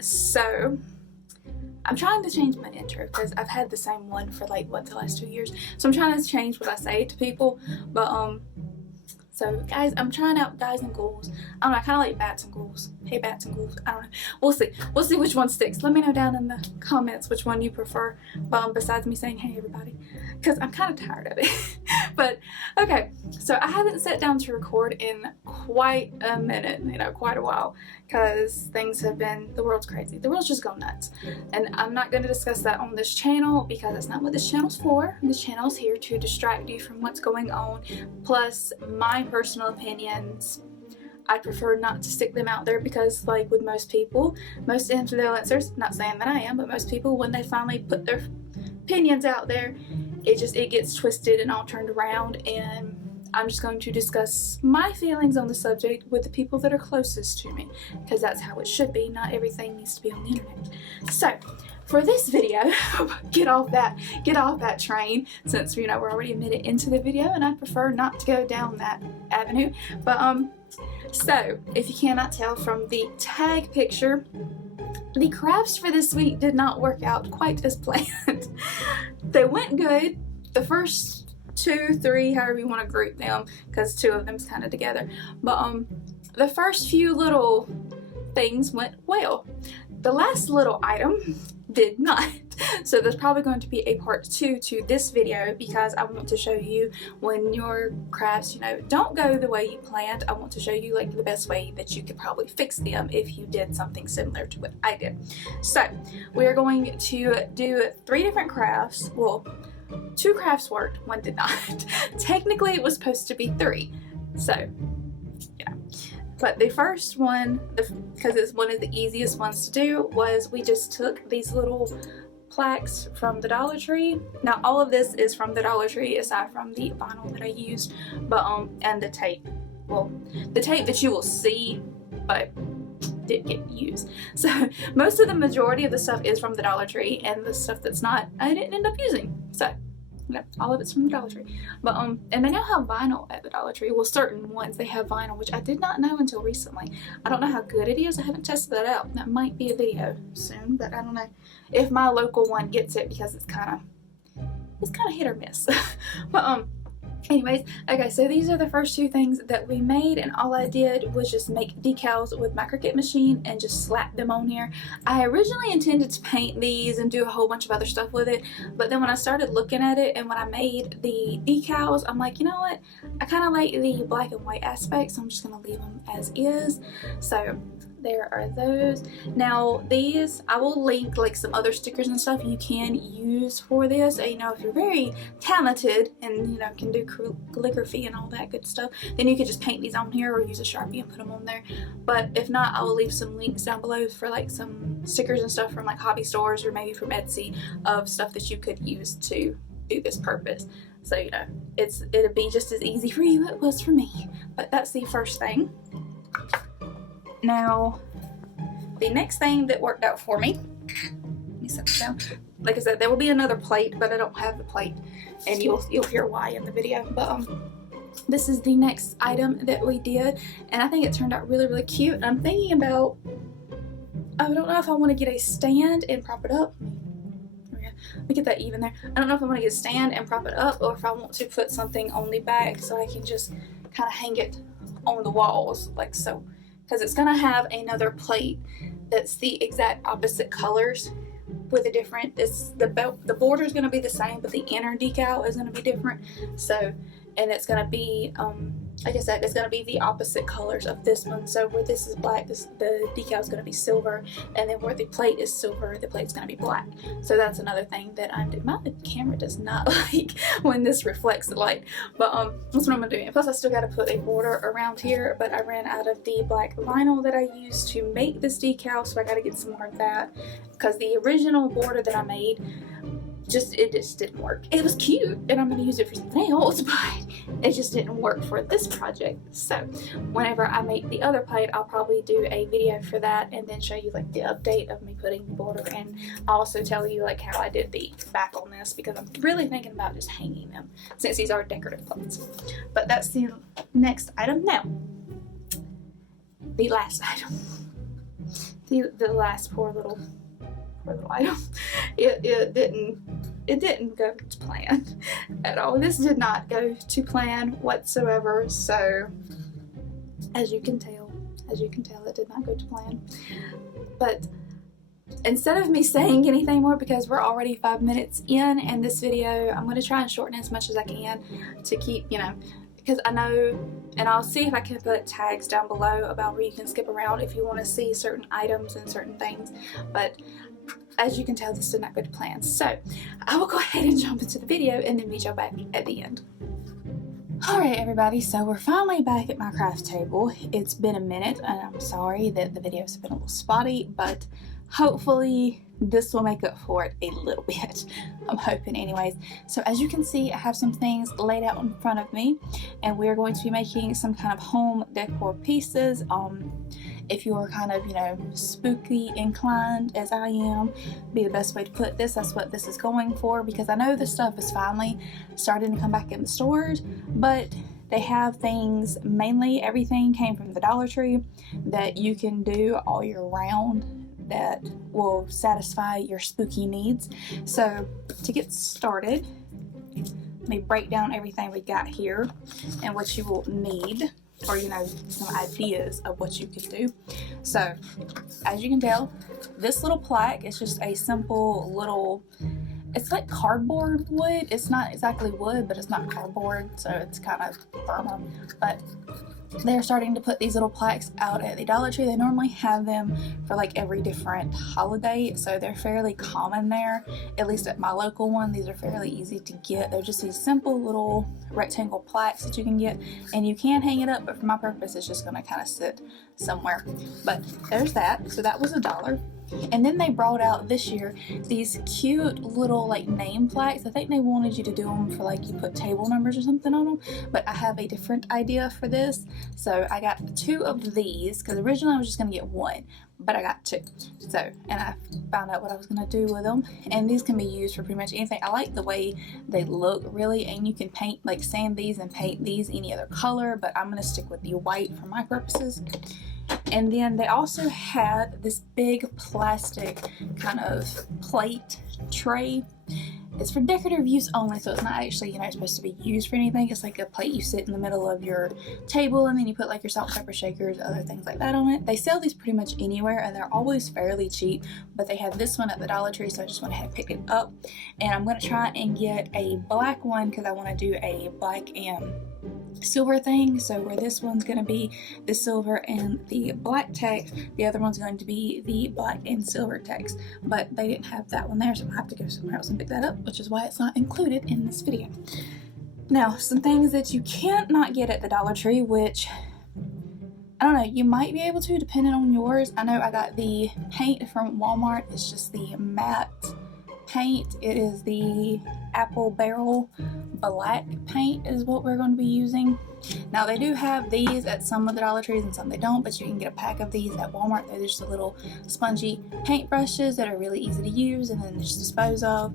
so I'm trying to change my intro because I've had the same one for like the last 2 years. So I'm trying to change what I say to people. But so guys, I'm trying out guys and ghouls. I don't know, I kind of like bats and ghouls. Hey bats and ghouls, I don't know. We'll see which one sticks. Let me know down in the comments which one you prefer. Besides me saying hey everybody, because I'm kind of tired of it. But okay, so I haven't sat down to record in quite a minute, quite a while, because the world's crazy. The world's just gone nuts. And I'm not going to discuss that on this channel because that's not what this channel's for. This channel is here to distract you from what's going on, plus my personal opinions. I prefer not to stick them out there because, like with most people, most influencers, not saying that I am, but most people, when they finally put their opinions out there, it gets twisted and all turned around, and I'm just going to discuss my feelings on the subject with the people that are closest to me, because that's how it should be. Not everything needs to be on the internet. So for this video, get off that train, since we're already a minute into the video and I prefer not to go down that avenue. But so if you cannot tell from the tag picture, the crafts for this week did not work out quite as planned. They went good. The first 2, 3, however you want to group them, because 2 of them's kind of together. But the first few little things went well. The last little item did not. So there's probably going to be a part 2 to this video, because I want to show you when your crafts, don't go the way you planned. I want to show you like the best way that you could probably fix them if you did something similar to what I did. So we are going to do 3 different crafts. Well, 2 crafts worked, 1 did not. Technically it was supposed to be 3. So yeah. But the first one, because it's one of the easiest ones to do, was we just took these little plaques from the Dollar Tree. Now all of this is from the Dollar Tree aside from the vinyl that I used, but and the tape. Well, the tape that you will see, but did get used. So most of the majority of the stuff is from the Dollar Tree, and the stuff that's not, I didn't end up using. So all of it's from the Dollar Tree. But and they now have vinyl at the Dollar Tree. Well, certain ones they have vinyl, which I did not know until recently. I don't know how good it is. I haven't tested that out. That might be a video soon, but I don't know if my local one gets it, because it's kind of hit or miss. But anyways, okay, so these are the first 2 things that we made, and all I did was just make decals with my Cricut machine and just slap them on here. I originally intended to paint these and do a whole bunch of other stuff with it, but then when I started looking at it and when I made the decals, I'm like, you know what, I kind of like the black and white aspect, so I'm just going to leave them as is. So there are those. Now these, I will link like some other stickers and stuff you can use for this. If you're very talented and can do calligraphy and all that good stuff, then you could just paint these on here or use a Sharpie and put them on there. But if not, I will leave some links down below for like some stickers and stuff from like hobby stores or maybe from Etsy of stuff that you could use to do this purpose. So it'll be just as easy for you as it was for me. But that's the first thing. Now, the next thing that worked out for me, let me set this down. Like I said, there will be another plate, but I don't have the plate, and you'll hear why in the video. But this is the next item that we did, and I think it turned out really, really cute. I'm thinking about, I don't know if I want to get a stand and prop it up. Let me get that even there. I don't know if I want to get a stand and prop it up, or if I want to put something on the back so I can just kind of hang it on the walls like so. Because it's going to have another plate that's the exact opposite colors with a different, the border is going to be the same, but the inner decal is going to be different. So, and it's going to be, like I said, it's going to be the opposite colors of this one. So where this is black, the decal is going to be silver, and then where the plate is silver, the plate's going to be black. So that's another thing that I'm doing. My camera does not like when this reflects the light, but that's what I'm going to do. And plus I still got to put a border around here, but I ran out of the black vinyl that I used to make this decal, so I got to get some more of that, because the original border that I made, it just didn't work. It was cute and I'm going to use it for something else, but it just didn't work for this project. So whenever I make the other plate, I'll probably do a video for that and then show you like the update of me putting the border, and also tell you like how I did the back on this, because I'm really thinking about just hanging them since these are decorative plates. But that's the next item. Now, the last item. the last poor little item, it didn't go to plan at all. This did not go to plan whatsoever. So as you can tell, it did not go to plan. But instead of me saying anything more, because we're already 5 minutes in this video, I'm going to try and shorten it as much as I can to keep, because I know, and I'll see if I can put tags down below about where you can skip around if you want to see certain items and certain things. But as you can tell, this did not go to plan. So I will go ahead and jump into the video and then meet y'all back at the end. Alright everybody, so we're finally back at my craft table. It's been a minute and I'm sorry that the videos have been a little spotty, but hopefully this will make up for it a little bit. I'm hoping anyways. So as you can see, I have some things laid out in front of me and we're going to be making some kind of home decor pieces. If you're kind of, spooky inclined as I am, be the best way to put this. That's what this is going for, because I know this stuff is finally starting to come back in the stores, but they have things, mainly everything came from the Dollar Tree, that you can do all year round that will satisfy your spooky needs. So to get started, let me break down everything we got here and what you will need, or some ideas of what you could do. So as you can tell, this little plaque is just a simple little, it's like cardboard wood. It's not exactly wood, but it's not cardboard, so it's kind of firmer. But they're starting to put these little plaques out at the Dollar Tree. They normally have them for like every different holiday, so they're fairly common there, at least at my local one. These are fairly easy to get. They're just these simple little rectangle plaques that you can get, and you can hang it up, but for my purpose it's just going to kind of sit somewhere. But there's that. So that was $1. And then they brought out this year these cute little like name plaques. I think they wanted you to do them for like you put table numbers or something on them, but I have a different idea for this. So I got 2 of these, because originally I was just going to get 1, but I got 2. So, and I found out what I was going to do with them, and these can be used for pretty much anything. I like the way they look, really, and you can paint, like sand these and paint these any other color, but I'm going to stick with the white for my purposes. And then they also had this big plastic kind of plate tray. It's for decorative use only, so it's not actually, supposed to be used for anything. It's like a plate you sit in the middle of your table, and then you put like your salt, pepper shakers, other things like that on it. They sell these pretty much anywhere, and they're always fairly cheap, but they have this one at the Dollar Tree, so I just went ahead and picked it up. And I'm going to try and get a black one, because I want to do a black and silver thing. So where this one's going to be the silver and the black text, the other one's going to be the black and silver text, but they didn't have that one there, so I have to go somewhere else and pick that up, which is why it's not included in this video. Now, some things that you can't not get at the Dollar Tree, which I don't know, you might be able to depending on yours. I know I got the paint from Walmart. It's just the matte paint. It is the apple barrel black paint is what we're going to be using. Now they do have these at some of the Dollar Trees and some they don't, but you can get a pack of these at Walmart. They're just the little spongy paint brushes that are really easy to use and then just dispose of.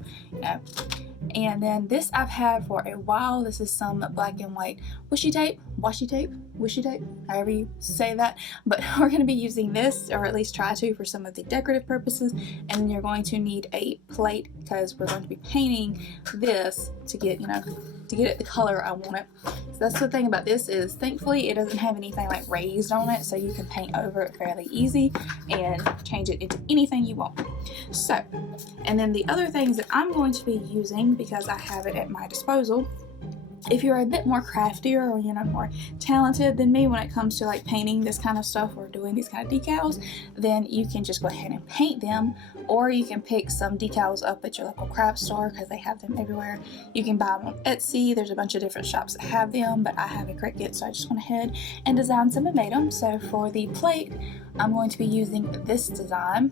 And then this I've had for a while. This is some black and white washi tape, however you say that. But we're going to be using this, or at least try to, for some of the decorative purposes. And then you're going to need a plate, because we're going to be painting this to get, to get it the color I want it. So that's the thing about this, is thankfully it doesn't have anything like raised on it, so you can paint over it fairly easy and change it into anything you want. So, and then the other things that I'm going to be using, because I have it at my disposal, if you're a bit more craftier or more talented than me when it comes to like painting this kind of stuff or doing these kind of decals, then you can just go ahead and paint them, or you can pick some decals up at your local craft store, because they have them everywhere. You can buy them on Etsy. There's a bunch of different shops that have them, but I have a Cricut, so I just went ahead and designed some and made them. So for the plate, I'm going to be using this design.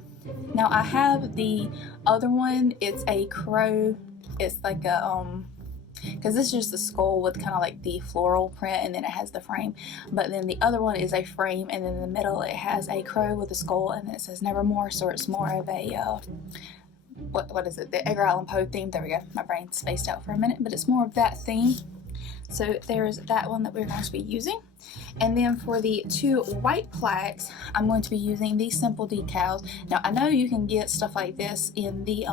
Now I have the other one. It's a crow. It's like a because this is just the skull with kind of like the floral print, and then it has the frame. But then the other one is a frame, and then in the middle it has a crow with a skull, and then it says Nevermore, so it's more of a what is it, the Edgar Allan Poe theme. There we go, my brain spaced out for a minute, but it's more of that theme. So there's that one that we're going to be using. And then for the 2 white plaques, I'm going to be using these simple decals. Now I know you can get stuff like this in the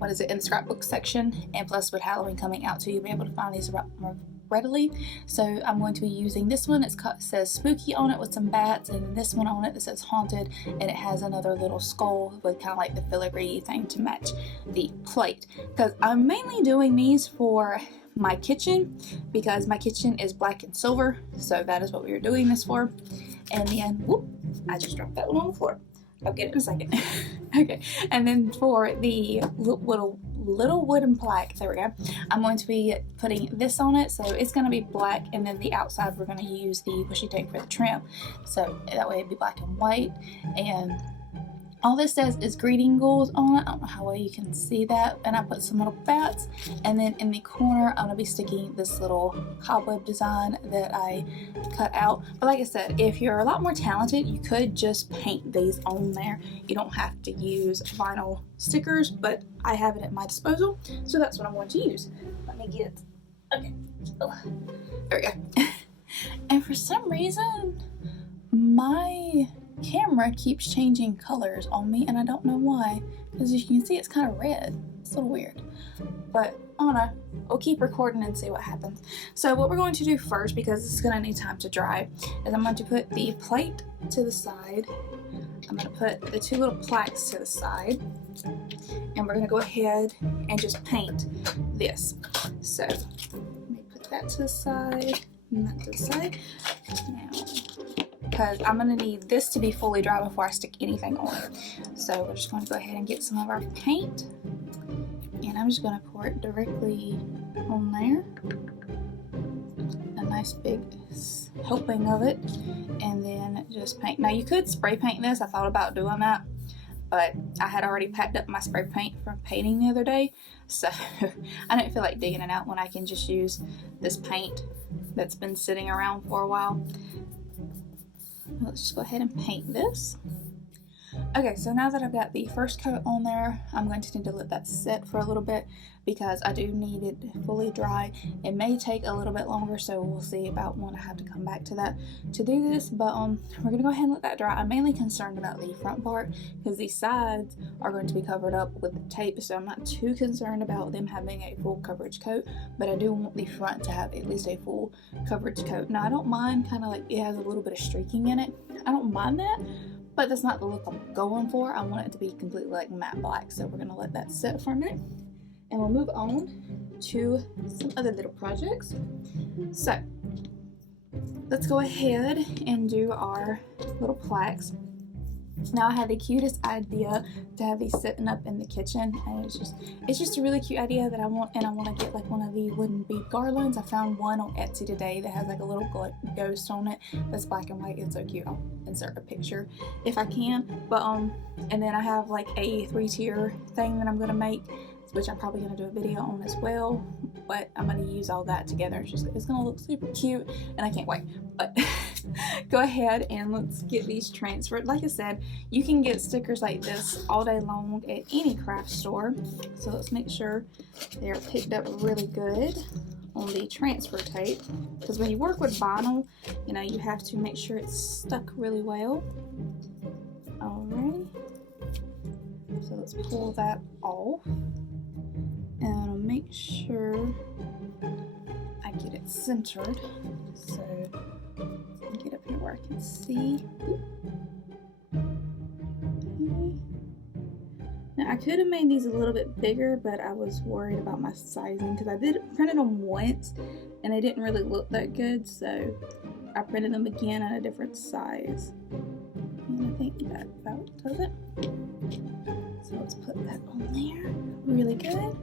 in the scrapbook section, and plus with Halloween coming out too, you'll be able to find these more readily. So I'm going to be using this one. It says spooky on it with some bats, and this one on it that says haunted, and it has another little skull with kind of like the filigree thing to match the plate. Because I'm mainly doing these for my kitchen, because my kitchen is black and silver, so that is what we are doing this for. And then, whoop, I just dropped that one on the floor. I'll get it in a second. Okay, and then for the little wooden plaque, there we go, I'm going to be putting this on it. So it's going to be black, and then the outside we're going to use the washi tape for the trim, so that way it'd be black and white. And all this says is greeting ghouls on it. I don't know how well you can see that. And I put some little bats, and then in the corner I'm going to be sticking this little cobweb design that I cut out. But like I said, if you're a lot more talented, you could just paint these on there. You don't have to use vinyl stickers, but I have it at my disposal, so that's what I'm going to use. Let me get, okay, oh, there we go. And for some reason, my camera keeps changing colors on me, and I don't know why, because as you can see it's kind of red. It's a little weird, but I don't know, we'll keep recording and see what happens. So what we're going to do first, because it's going to need time to dry, is I'm going to put the plate to the side. I'm going to put the 2 little plaques to the side, and we're going to go ahead and just paint this. So let me put that to the side and that to the side. Now, because I'm going to need this to be fully dry before I stick anything on it. So we're just going to go ahead and get some of our paint, and I'm just going to pour it directly on there. A nice big helping of it, and then just paint. Now you could spray paint this. I thought about doing that, but I had already packed up my spray paint from painting the other day, so I didn't feel like digging it out when I can just use this paint that's been sitting around for a while. Let's just go ahead and paint this. Okay, so now that I've got the first coat on there, I'm going to need to let that set for a little bit, because I do need it fully dry. It may take a little bit longer, so we'll see about when I have to come back to that to do this, but we're gonna go ahead and let that dry. I'm mainly concerned about the front part, because these sides are going to be covered up with tape, so I'm not too concerned about them having a full coverage coat, but I do want the front to have at least a full coverage coat. Now I don't mind kind of like it has a little bit of streaking in it. I don't mind that, but that's not the look I'm going for. I want it to be completely like matte black. So we're gonna let that sit for a minute, and we'll move on to some other little projects. So let's go ahead and do our little plaques. Now I had the cutest idea to have these sitting up in the kitchen, and it's just a really cute idea that I want, and I want to get like one of the wooden bead garlands. I found one on Etsy today that has like a little ghost on it that's black and white. It's so cute. I'll insert a picture if I can. But and then I have like a 3-tier thing that I'm gonna make, which I'm probably gonna do a video on as well, but I'm gonna use all that together. It's gonna look super cute, and I can't wait. But go ahead and let's get these transferred. Like I said, you can get stickers like this all day long at any craft store, so let's make sure they're picked up really good on the transfer tape, because when you work with vinyl, you know, you have to make sure it's stuck really well. Alrighty, so let's pull that off, and I'll make sure I get it centered. So get up here where I can see. Okay. Now I could have made these a little bit bigger, but I was worried about my sizing, because I did print them once and they didn't really look that good, so I printed them again at a different size, and I think that about does it. So let's put that on there really good.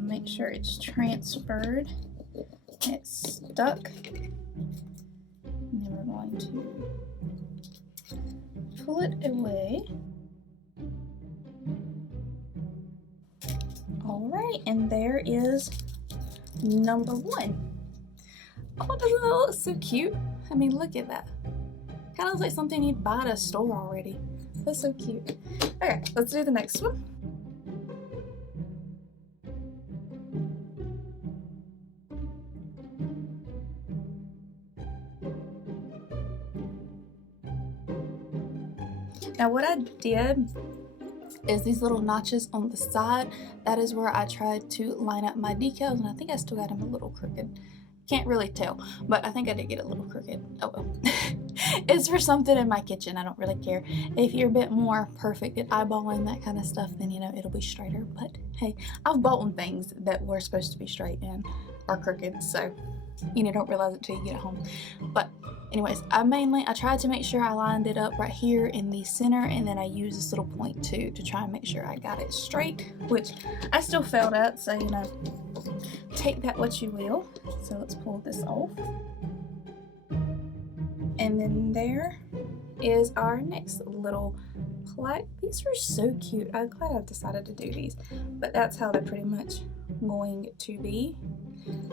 Make sure it's transferred, it's stuck, and then we're going to pull it away. Alright, and there is number 1. Oh, doesn't that look so cute? I mean, look at that. Kind of looks like something you'd buy at a store already. That's so cute. Okay, let's do the next one. Now what I did is these little notches on the side, that is where I tried to line up my decals, and I think I still got them a little crooked. Can't really tell, but I think I did get a little crooked. Oh well. It's for something in my kitchen. I don't really care. If you're a bit more perfect at eyeballing that kind of stuff, then you know it'll be straighter. But hey, I've bought things that were supposed to be straight and are crooked, so you know, don't realize it till you get it home. But anyways, I tried to make sure I lined it up right here in the center, and then I used this little point too to try and make sure I got it straight, which I still failed at, so you know, take that what you will. So let's pull this off. And then there is our next little plaque. These are so cute. I'm glad I decided to do these, but that's how they're pretty much going to be.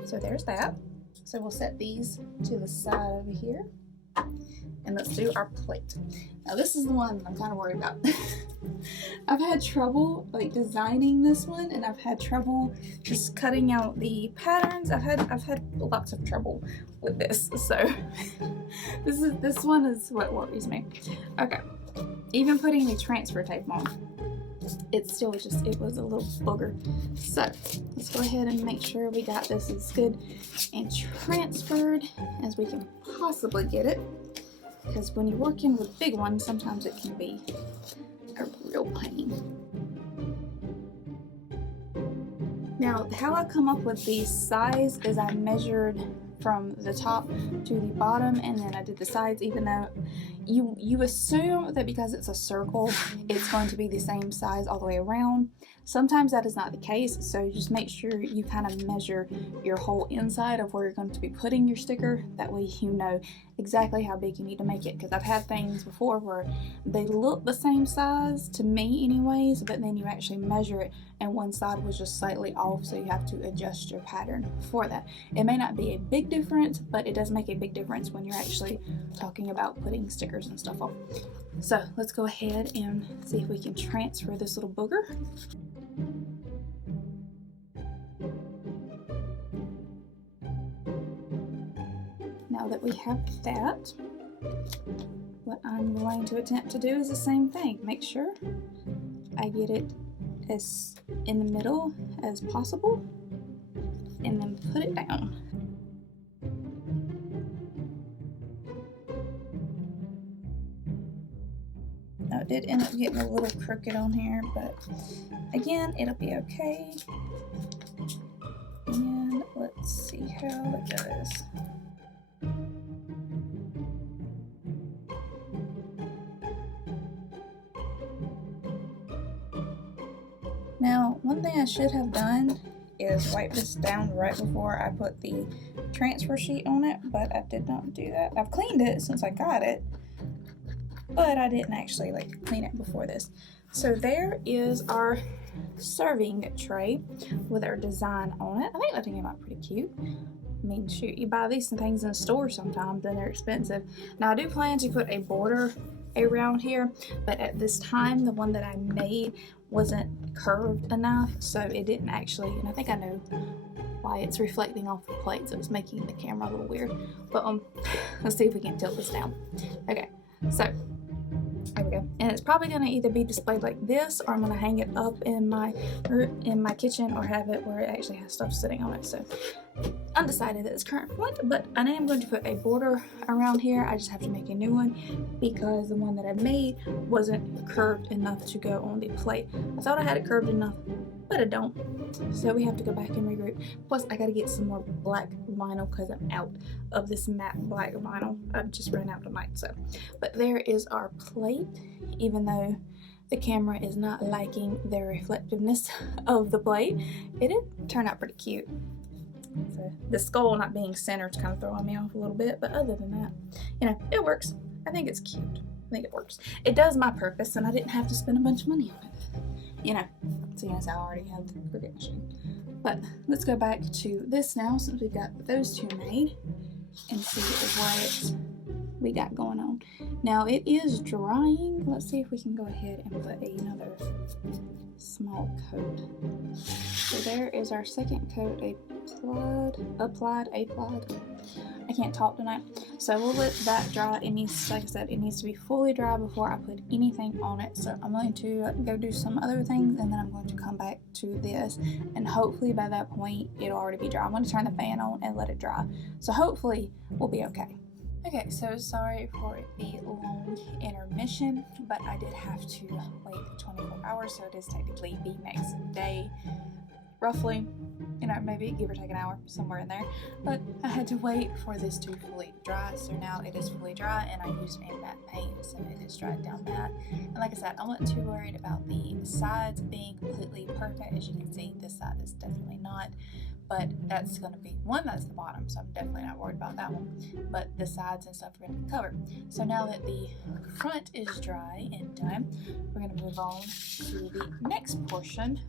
So there's that. So we'll set these to the side over here, and let's do our plate. Now this is the one I'm kind of worried about. I've had trouble like designing this one, and I've had trouble just cutting out the patterns. I've had lots of trouble with this. So this one is what worries me. Okay, even putting the transfer tape on, it still just, it was a little booger. So let's go ahead and make sure we got this as good and transferred as we can possibly get it, because when you're working with big ones, sometimes it can be a real pain. Now how I come up with the size is I measured from the top to the bottom, and then I did the sides, even though you assume that because it's a circle it's going to be the same size all the way around. Sometimes that is not the case, so just make sure you kind of measure your whole inside of where you're going to be putting your sticker. That way you know exactly how big you need to make it, because I've had things before where they look the same size to me anyways, but then you actually measure it and one side was just slightly off, so you have to adjust your pattern for that. It may not be a big difference, but it does make a big difference when you're actually talking about putting stickers and stuff on. So let's go ahead and see if we can transfer this little booger. Now that we have that, what I'm going to attempt to do is the same thing. Make sure I get it as in the middle as possible, and then put it down. Now it did end up getting a little crooked on here, but again, it'll be okay. And let's see how it goes. Now, one thing I should have done is wipe this down right before I put the transfer sheet on it, but I did not do that. I've cleaned it since I got it, but I didn't actually like clean it before this. So there is our serving tray with our design on it. I think that thing came out pretty cute. I mean, shoot, you buy these things in the store sometimes and they're expensive. Now I do plan to put a border around here, but at this time the one that I made wasn't curved enough, so it didn't actually, and I think I know why it's reflecting off the plate, so it's making the camera a little weird. But let's see if we can tilt this down. Okay, so there we go. And it's probably going to either be displayed like this, or I'm going to hang it up in my kitchen, or have it where it actually has stuff sitting on it. So undecided at this current point, but I am going to put a border around here. I just have to make a new one because the one that I made wasn't curved enough to go on the plate. I thought I had it curved enough, but I don't. So we have to go back and regroup. Plus I got to get some more black vinyl because I'm out of this matte black vinyl. I've just ran out tonight. So, but there is our plate, even though the camera is not liking the reflectiveness of the plate. It did turn out pretty cute. So the skull not being centered is kind of throwing me off a little bit, but other than that, you know, it works. I think it's cute. I think it works. It does my purpose, and I didn't have to spend a bunch of money on it. You know, seeing as I already have the Cricut machine. But let's go back to this now, since we've got those two made, and see what we got going on. Now it is drying. Let's see if we can go ahead and put another small coat. So there is our second coat, applied. I can't talk tonight. So we'll let that dry. It needs, like I said, it needs to be fully dry before I put anything on it. So I'm going to go do some other things, and then I'm going to come back to this, and hopefully by that point it'll already be dry. I'm going to turn the fan on and let it dry. So hopefully we'll be okay. Okay, so sorry for the long intermission, but I did have to wait 24 hours, so it is technically the next day, roughly, you know, maybe give or take an hour, somewhere in there. But I had to wait for this to fully dry, so now it is fully dry, and I used a matte paint, so it is dried down matte. And like I said, I'm not too worried about the sides being completely perfect. As you can see, this side is definitely not. But that's going to be that's the bottom, so I'm definitely not worried about that one. But the sides and stuff are going to be covered. So now that the front is dry and done, we're going to move on to the next portion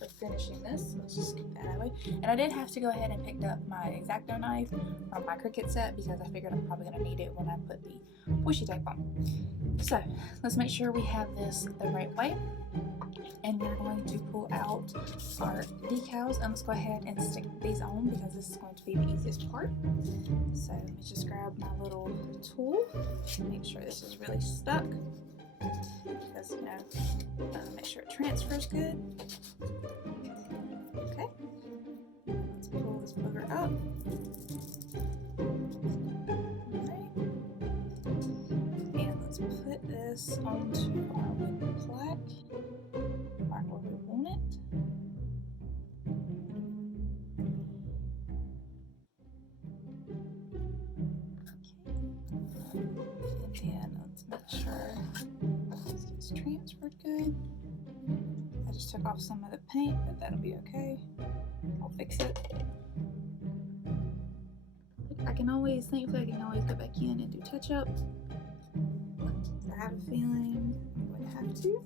of finishing this. Let's just get that away. And I did have to go ahead and pick up my X-Acto knife from my Cricut set because I figured I'm probably going to need it when I put the washi tape on. So let's make sure we have this the right way. And we're going to pull out our decals, and let's go ahead and stick these on because this is going to be the easiest part. So let me just grab my little tool and make sure this is really stuck, because, you know, make sure it transfers good. Okay, let's pull this booger up. Okay, and let's put this onto our wooden plaque. Where we want it. Okay. And then let's make sure this gets transferred good. I just took off some of the paint, but that'll be okay. I'll fix it. Thankfully I can always go back in and do touch up. I have a feeling I'm going to have to.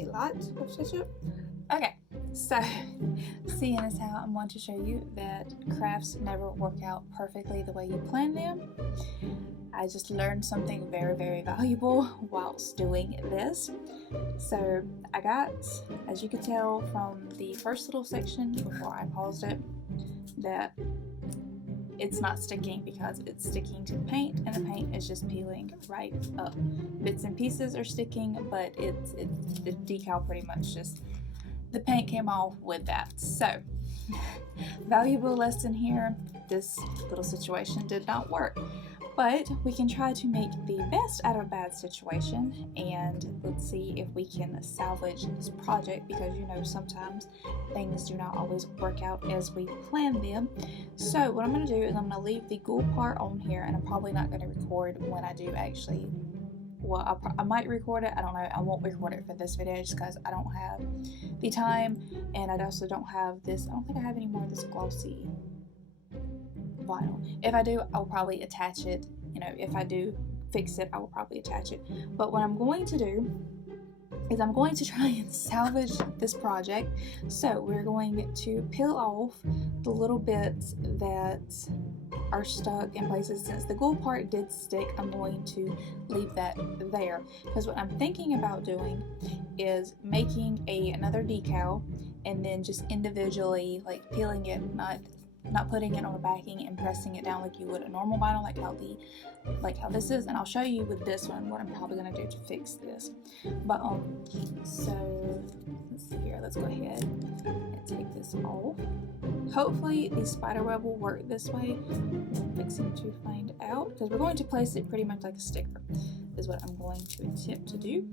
A lot of touch-up. Okay, so seeing as how I'm going to show you that crafts never work out perfectly the way you plan them, I just learned something very, very valuable whilst doing this. So I got, as you could tell from the first little section before I paused it, that it's not sticking because it's sticking to the paint, and the paint is just peeling right up. Bits and pieces are sticking, but it's the decal pretty much just, the paint came off with that. So, valuable lesson here, this little situation did not work. But we can try to make the best out of a bad situation, and let's see if we can salvage this project, because you know sometimes things do not always work out as we plan them. So what I'm going to do is I'm going to leave the glue part on here, and I'm probably not going to record when I do actually, well, I might record it, I don't know. I won't record it for this video just because I don't have the time, and I also don't have this, I don't think I have any more of this glossy vinyl. If I do, I'll probably attach it. You know, if I do fix it, I will probably attach it. But what I'm going to do is I'm going to try and salvage this project. So we're going to peel off the little bits that are stuck in places. Since the glue part did stick, I'm going to leave that there, because what I'm thinking about doing is making another decal and then just individually like peeling it, not putting it on a backing and pressing it down like you would a normal vinyl, like how this is. And I'll show you with this one what I'm probably gonna do to fix this. But so let's see here. Let's go ahead and take this off. Hopefully the spider web will work this way. I'm fixing to find out, because we're going to place it pretty much like a sticker is what I'm going to attempt to do.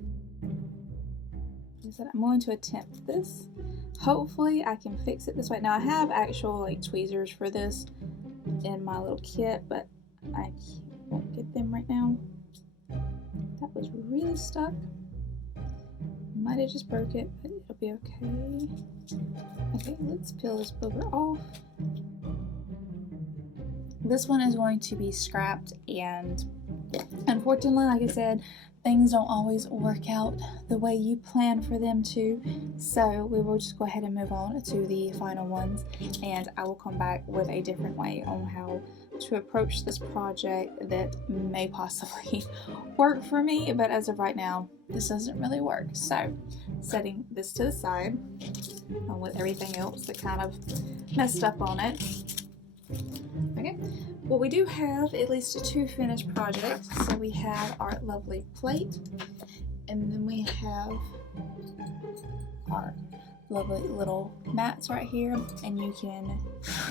I'm going to attempt this. Hopefully I can fix it this way. Now I have actual like tweezers for this in my little kit, but I won't get them right now. That was really stuck. Might have just broke it, but it'll be okay. Okay, let's peel this booger off. This one is going to be scrapped, and unfortunately, like I said, things don't always work out the way you plan for them to, so we will just go ahead and move on to the final ones, and I will come back with a different way on how to approach this project that may possibly work for me, but as of right now, this doesn't really work. So, setting this to the side, with everything else that kind of messed up on it. Okay, well, we do have at least 2 finished projects. So we have our lovely plate, and then we have our lovely little mats right here. And you can,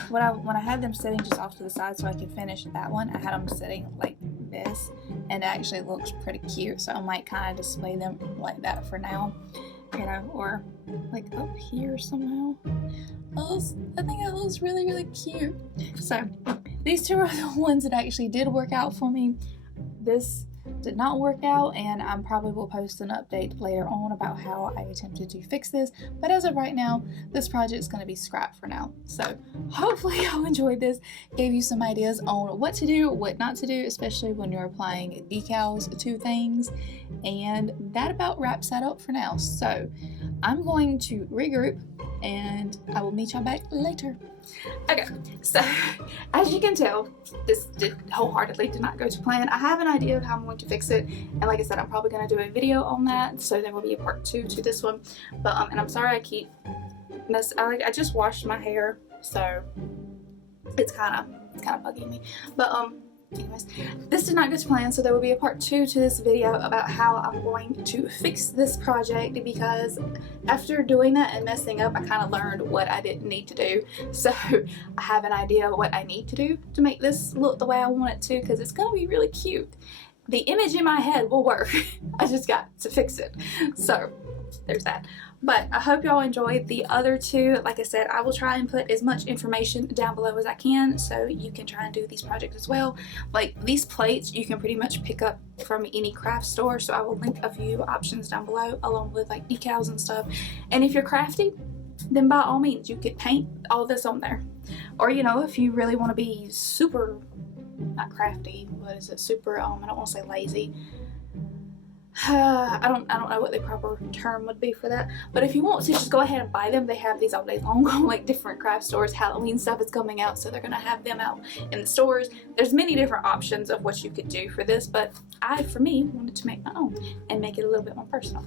when I had them sitting just off to the side so I could finish that one, I had them sitting like this, and it actually looks pretty cute. So I might kind of display them like that for now, you know, or like up here somehow. I think that looks really, really cute. So these 2 are the ones that actually did work out for me. This did not work out, and I probably will post an update later on about how I attempted to fix this. But as of right now, this project is going to be scrapped for now. So hopefully y'all enjoyed this, gave you some ideas on what to do, what not to do, especially when you're applying decals to things. And that about wraps that up for now. So I'm going to regroup, and I will meet y'all back later. Okay, so as you can tell, this wholeheartedly did not go to plan. I have an idea of how I'm going to fix it, and like I said, I'm probably going to do a video on that, so there will be a part 2 to this one. But and I'm sorry I keep I just washed my hair, so it's kind of bugging me. But anyways, this did not go to plan, so there will be a part 2 to this video about how I'm going to fix this project, because after doing that and messing up, I kind of learned what I didn't need to do. So I have an idea of what I need to do to make this look the way I want it to, because it's going to be really cute. The image in my head will work. I just got to fix it. So there's that. But I hope y'all enjoyed the other 2. Like I said, I will try and put as much information down below as I can, so you can try and do these projects as well. Like these plates, you can pretty much pick up from any craft store, so I will link a few options down below, along with like decals and stuff. And if you're crafty, then by all means, you could paint all this on there. Or, you know, if you really want to be super, not crafty, what is it, super, I don't want to say lazy. I don't know what the proper term would be for that, but if you want to, just go ahead and buy them. They have these all day long on like different craft stores. Halloween stuff is coming out, so they're gonna have them out in the stores. There's many different options of what you could do for this, but I, for me, wanted to make my own and make it a little bit more personal.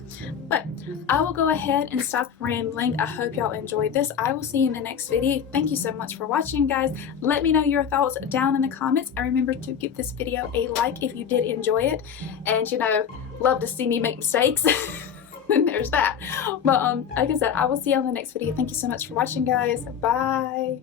But I will go ahead and stop rambling. I hope y'all enjoyed this. I will see you in the next video. Thank you so much for watching, guys. Let me know your thoughts down in the comments, and remember to give this video a like if you did enjoy it. And you know, love to see me make mistakes. Then there's that. But like I said, I will see you on the next video. Thank you so much for watching, guys. Bye.